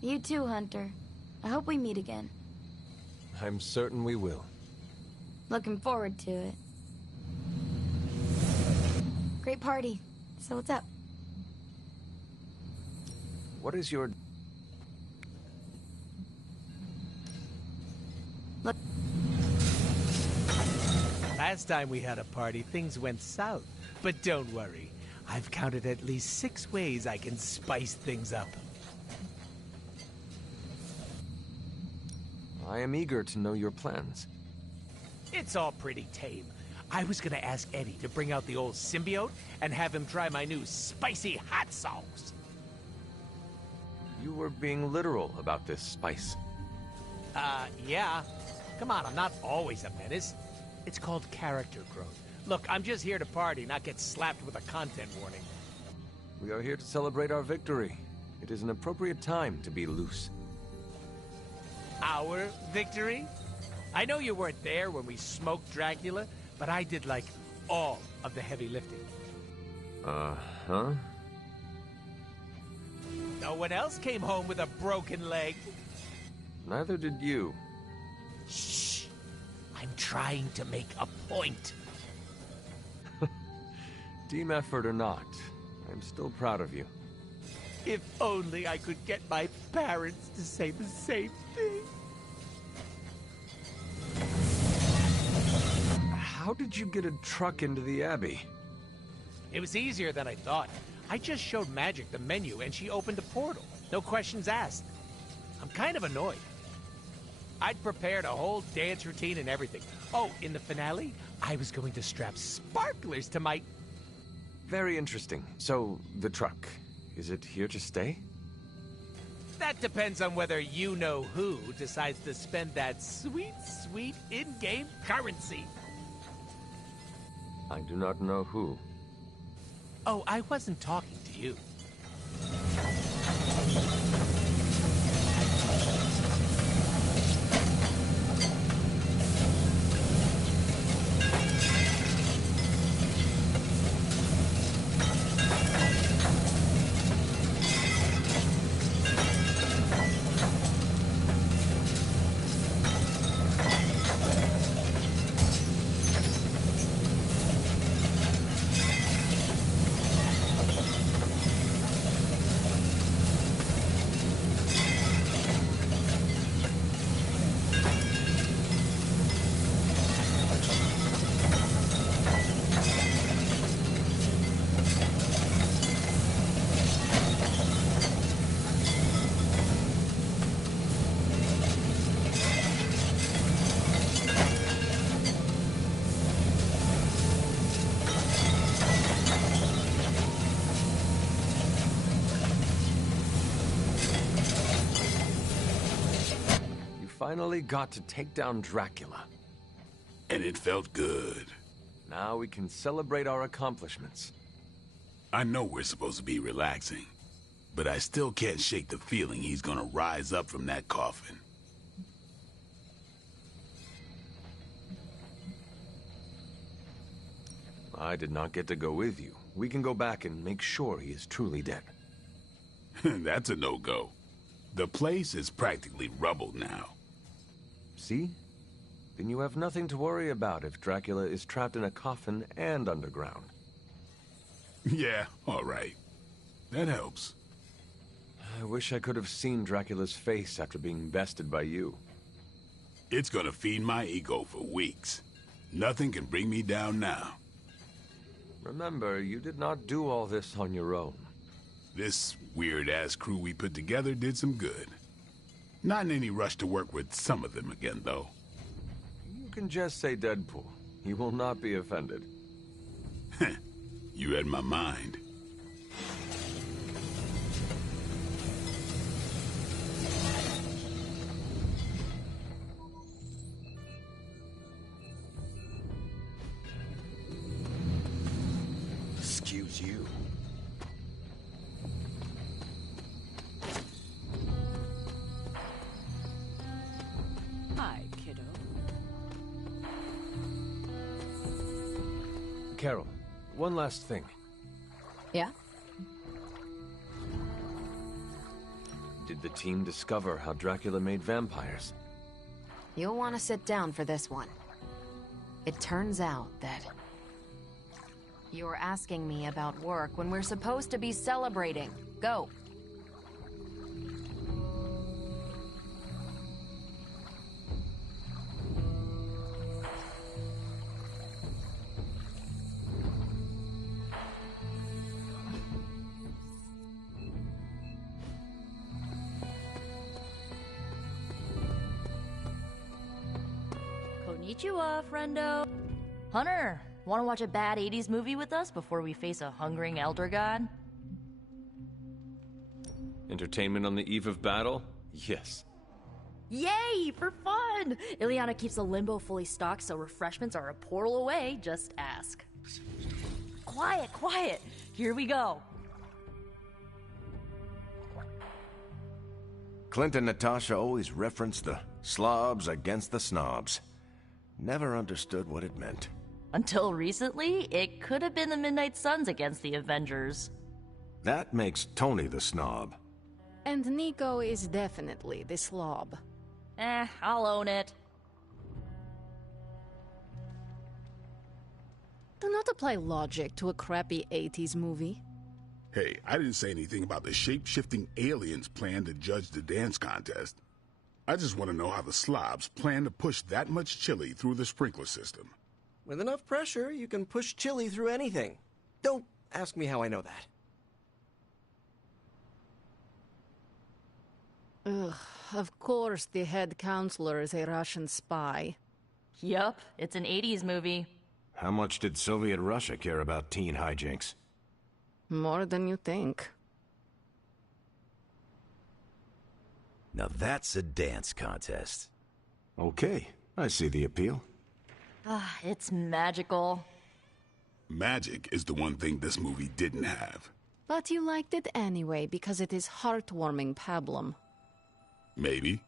You too, Hunter. I hope we meet again. I'm certain we will. Looking forward to it. Great party. So what's up? What is your... Look. Last time we had a party, things went south. But don't worry. I've counted at least 6 ways I can spice things up. I am eager to know your plans. It's all pretty tame. I was gonna ask Eddie to bring out the old symbiote and have him try my new spicy hot sauce. You were being literal about this spice. Yeah. Come on, I'm not always a menace. It's called character growth. Look, I'm just here to party, not get slapped with a content warning. We are here to celebrate our victory. It is an appropriate time to be loose. Our victory? I know you weren't there when we smoked Dracula, but I did, like, all of the heavy lifting. Uh-huh. No one else came home with a broken leg. Neither did you. Shh. I'm trying to make a point. Team effort or not, I'm still proud of you. If only I could get my parents to say the same thing. How did you get a truck into the Abbey? It was easier than I thought. I just showed Magic the menu and she opened a portal. No questions asked. I'm kind of annoyed. I'd prepared a whole dance routine and everything. Oh, in the finale, I was going to strap sparklers to my... Very interesting. So, the truck, is it here to stay? That depends on whether you-know-who decides to spend that sweet, sweet in-game currency. I do not know who. Oh, I wasn't talking to you. finally got to take down Dracula. And it felt good. Now we can celebrate our accomplishments. I know we're supposed to be relaxing, but I still can't shake the feeling he's gonna rise up from that coffin. I did not get to go with you. We can go back and make sure he is truly dead. That's a no-go. The place is practically rubble now. See? Then you have nothing to worry about if Dracula is trapped in a coffin and underground. Yeah, all right. That helps. I wish I could have seen Dracula's face after being bested by you. It's gonna feed my ego for weeks. Nothing can bring me down now. Remember, you did not do all this on your own. This weird-ass crew we put together did some good. Not in any rush to work with some of them again, though. You can just say Deadpool. He will not be offended. You read my mind. Excuse you. Hi, kiddo. Carol, one last thing. Yeah? Did the team discover how Dracula made vampires? You'll want to sit down for this one. It turns out that you're asking me about work when we're supposed to be celebrating. Go. Konnichiwa, friendo. Hunter, want to watch a bad 80s movie with us before we face a hungering elder god? Entertainment on the eve of battle? Yes. Yay, for fun! Ileana keeps a limbo fully stocked, so refreshments are a portal away. Just ask. Quiet, quiet. Here we go. Clint and Natasha always referenced the slobs against the snobs. Never understood what it meant. Until recently, it could have been the Midnight Suns against the Avengers. That makes Tony the snob. And Nico is definitely the slob. I'll own it. Do not apply logic to a crappy 80s movie. Hey, I didn't say anything about the shape-shifting aliens plan to judge the dance contest. I just want to know how the slobs plan to push that much chili through the sprinkler system. With enough pressure, you can push chili through anything. Don't ask me how I know that. Ugh, of course the head counselor is a Russian spy. Yup, it's an 80s movie. How much did Soviet Russia care about teen hijinks? More than you think. Now that's a dance contest. Okay, I see the appeal. It's magical. Magic is the one thing this movie didn't have. But you liked it anyway because it is heartwarming pablum. Maybe.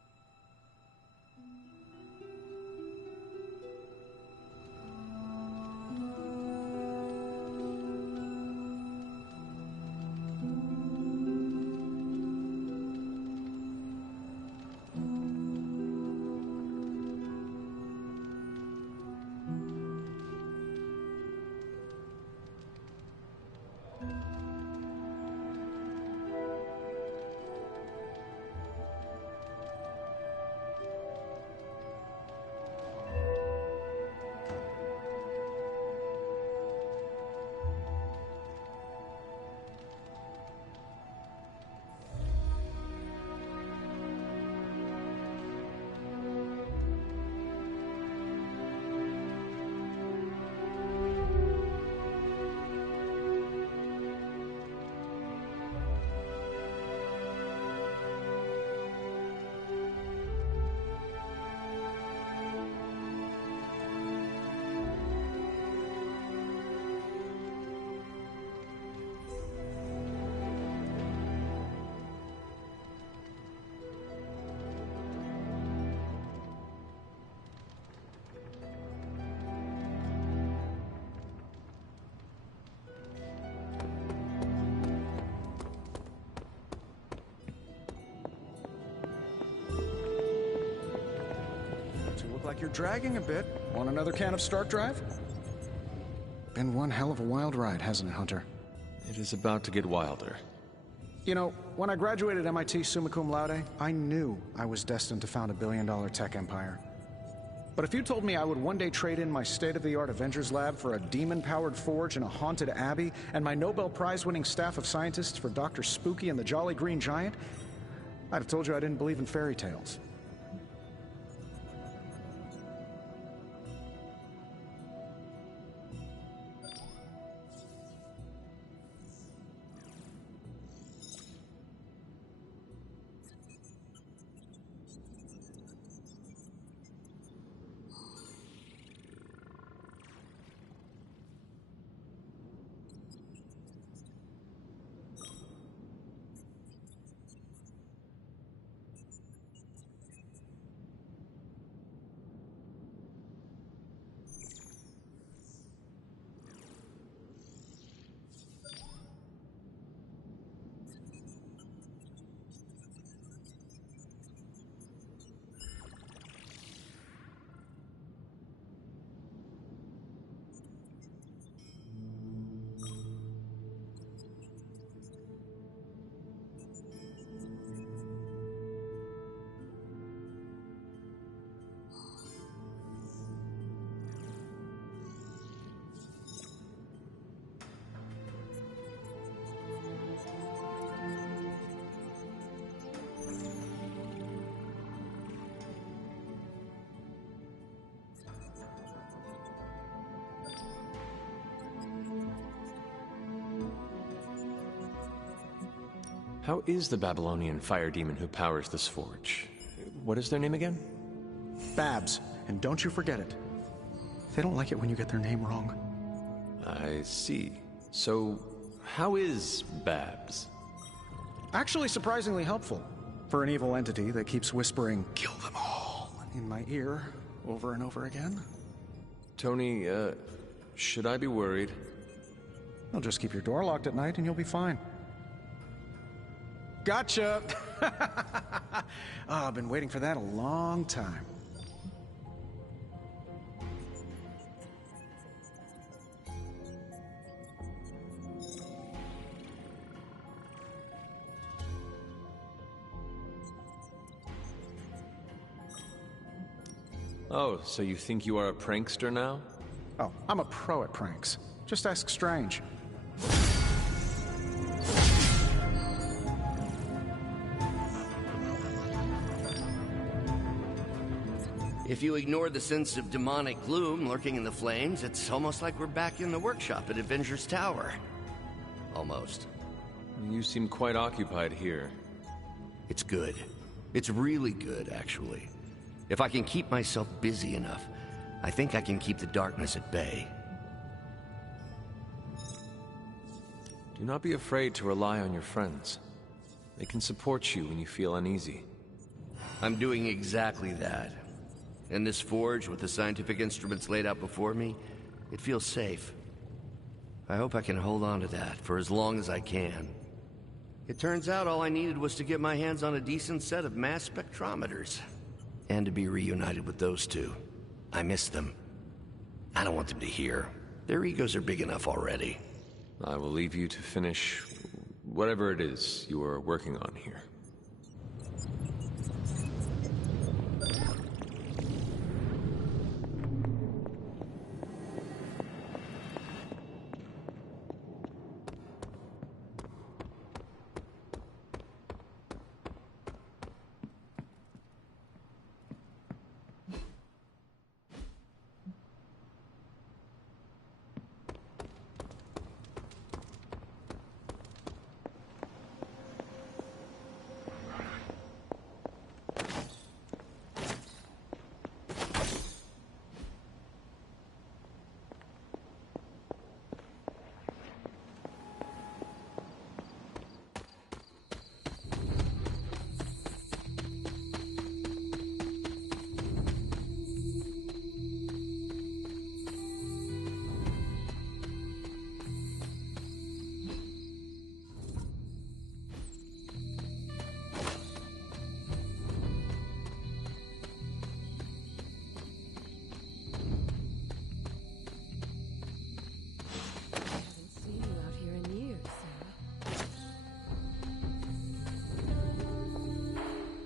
like you're dragging a bit. Want another can of Stark Drive? Been one hell of a wild ride, hasn't it, Hunter? It is about to get wilder. You know, when I graduated MIT summa cum laude, I knew I was destined to found a billion-dollar tech empire. But if you told me I would one day trade in my state-of-the-art Avengers lab for a demon-powered forge in a haunted abbey and my Nobel Prize-winning staff of scientists for Dr. Spooky and the Jolly Green Giant, I'd have told you I didn't believe in fairy tales. How is the Babylonian fire demon who powers this forge? What is their name again? Babs, and don't you forget it. They don't like it when you get their name wrong. I see. So, how is Babs? Actually surprisingly helpful for an evil entity that keeps whispering, "Kill them all," in my ear over and over again. Tony, should I be worried? Well, just keep your door locked at night and you'll be fine. Gotcha! I've been waiting for that a long time. Oh, so you think you are a prankster now? Oh, I'm a pro at pranks. Just ask Strange. If you ignore the sense of demonic gloom lurking in the flames, it's almost like we're back in the workshop at Avengers Tower. Almost. You seem quite occupied here. It's good. It's really good, actually. If I can keep myself busy enough, I think I can keep the darkness at bay. Do not be afraid to rely on your friends. They can support you when you feel uneasy. I'm doing exactly that. In this forge, with the scientific instruments laid out before me, it feels safe. I hope I can hold on to that for as long as I can. It turns out all I needed was to get my hands on a decent set of mass spectrometers. And to be reunited with those two. I miss them. I don't want them to hear. Their egos are big enough already. I will leave you to finish whatever it is you are working on here.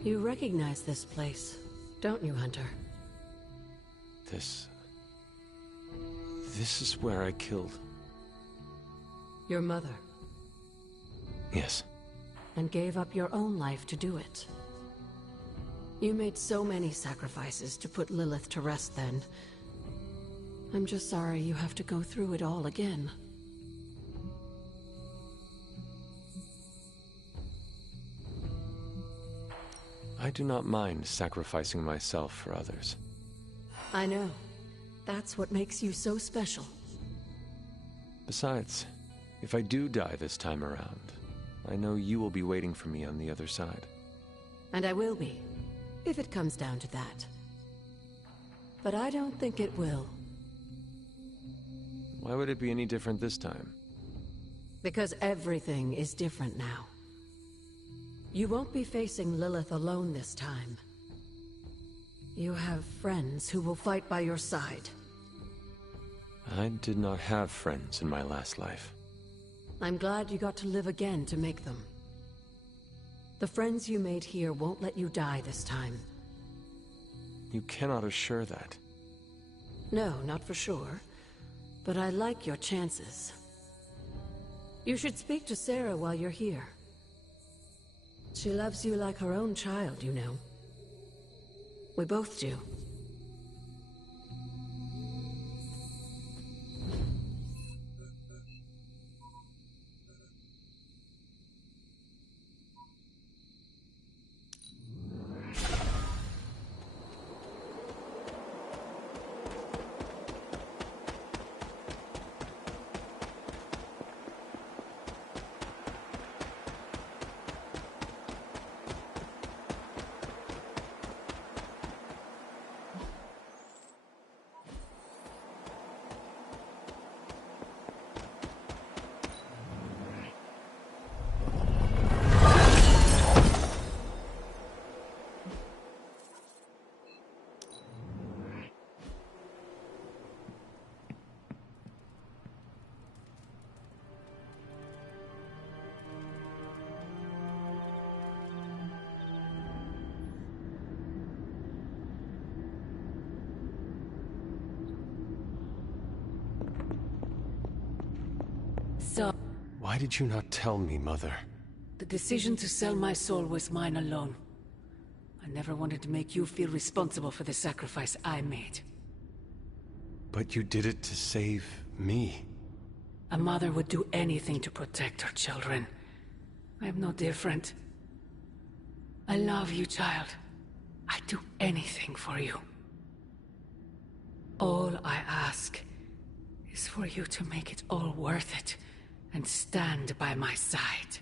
You recognize this place, don't you, Hunter? This is where I killed... Your mother. Yes. And gave up your own life to do it. You made so many sacrifices to put Lilith to rest then. I'm just sorry you have to go through it all again. I do not mind sacrificing myself for others. I know. That's what makes you so special. Besides, if I do die this time around, I know you will be waiting for me on the other side. And I will be, if it comes down to that. But I don't think it will. Why would it be any different this time? Because everything is different now. You won't be facing Lilith alone this time. You have friends who will fight by your side. I did not have friends in my last life. I'm glad you got to live again to make them. The friends you made here won't let you die this time. You cannot assure that. No, not for sure. But I like your chances. You should speak to Sarah while you're here. She loves you like her own child, you know. We both do. So, why did you not tell me, Mother? the decision to sell my soul was mine alone. I never wanted to make you feel responsible for the sacrifice I made. But you did it to save me. A mother would do anything to protect her children. I am no different. I love you, child. I'd do anything for you. All I ask is for you to make it all worth it and stand by my side.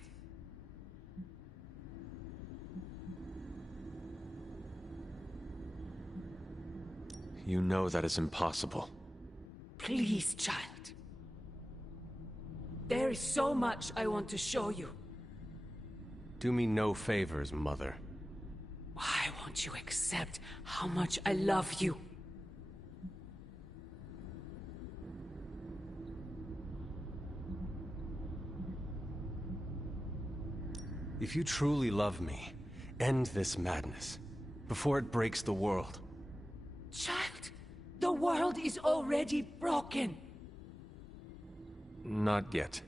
You know that is impossible. Please, child. There is so much I want to show you. Do me no favors, Mother. Why won't you accept how much I love you? If you truly love me, end this madness, before it breaks the world. Child, the world is already broken. Not yet.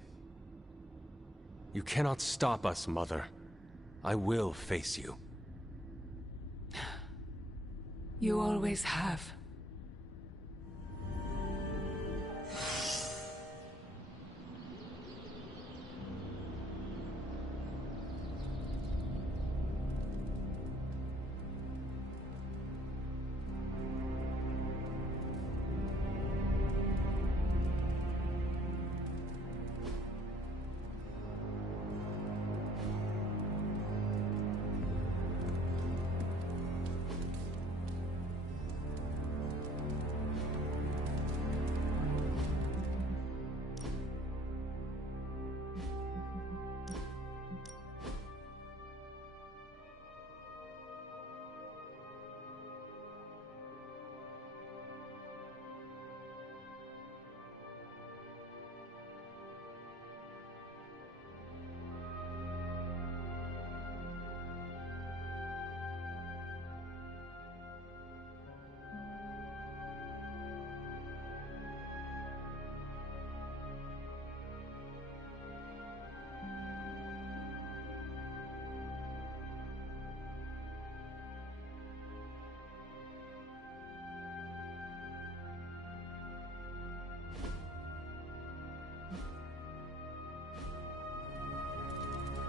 You cannot stop us, Mother. I will face you. You always have.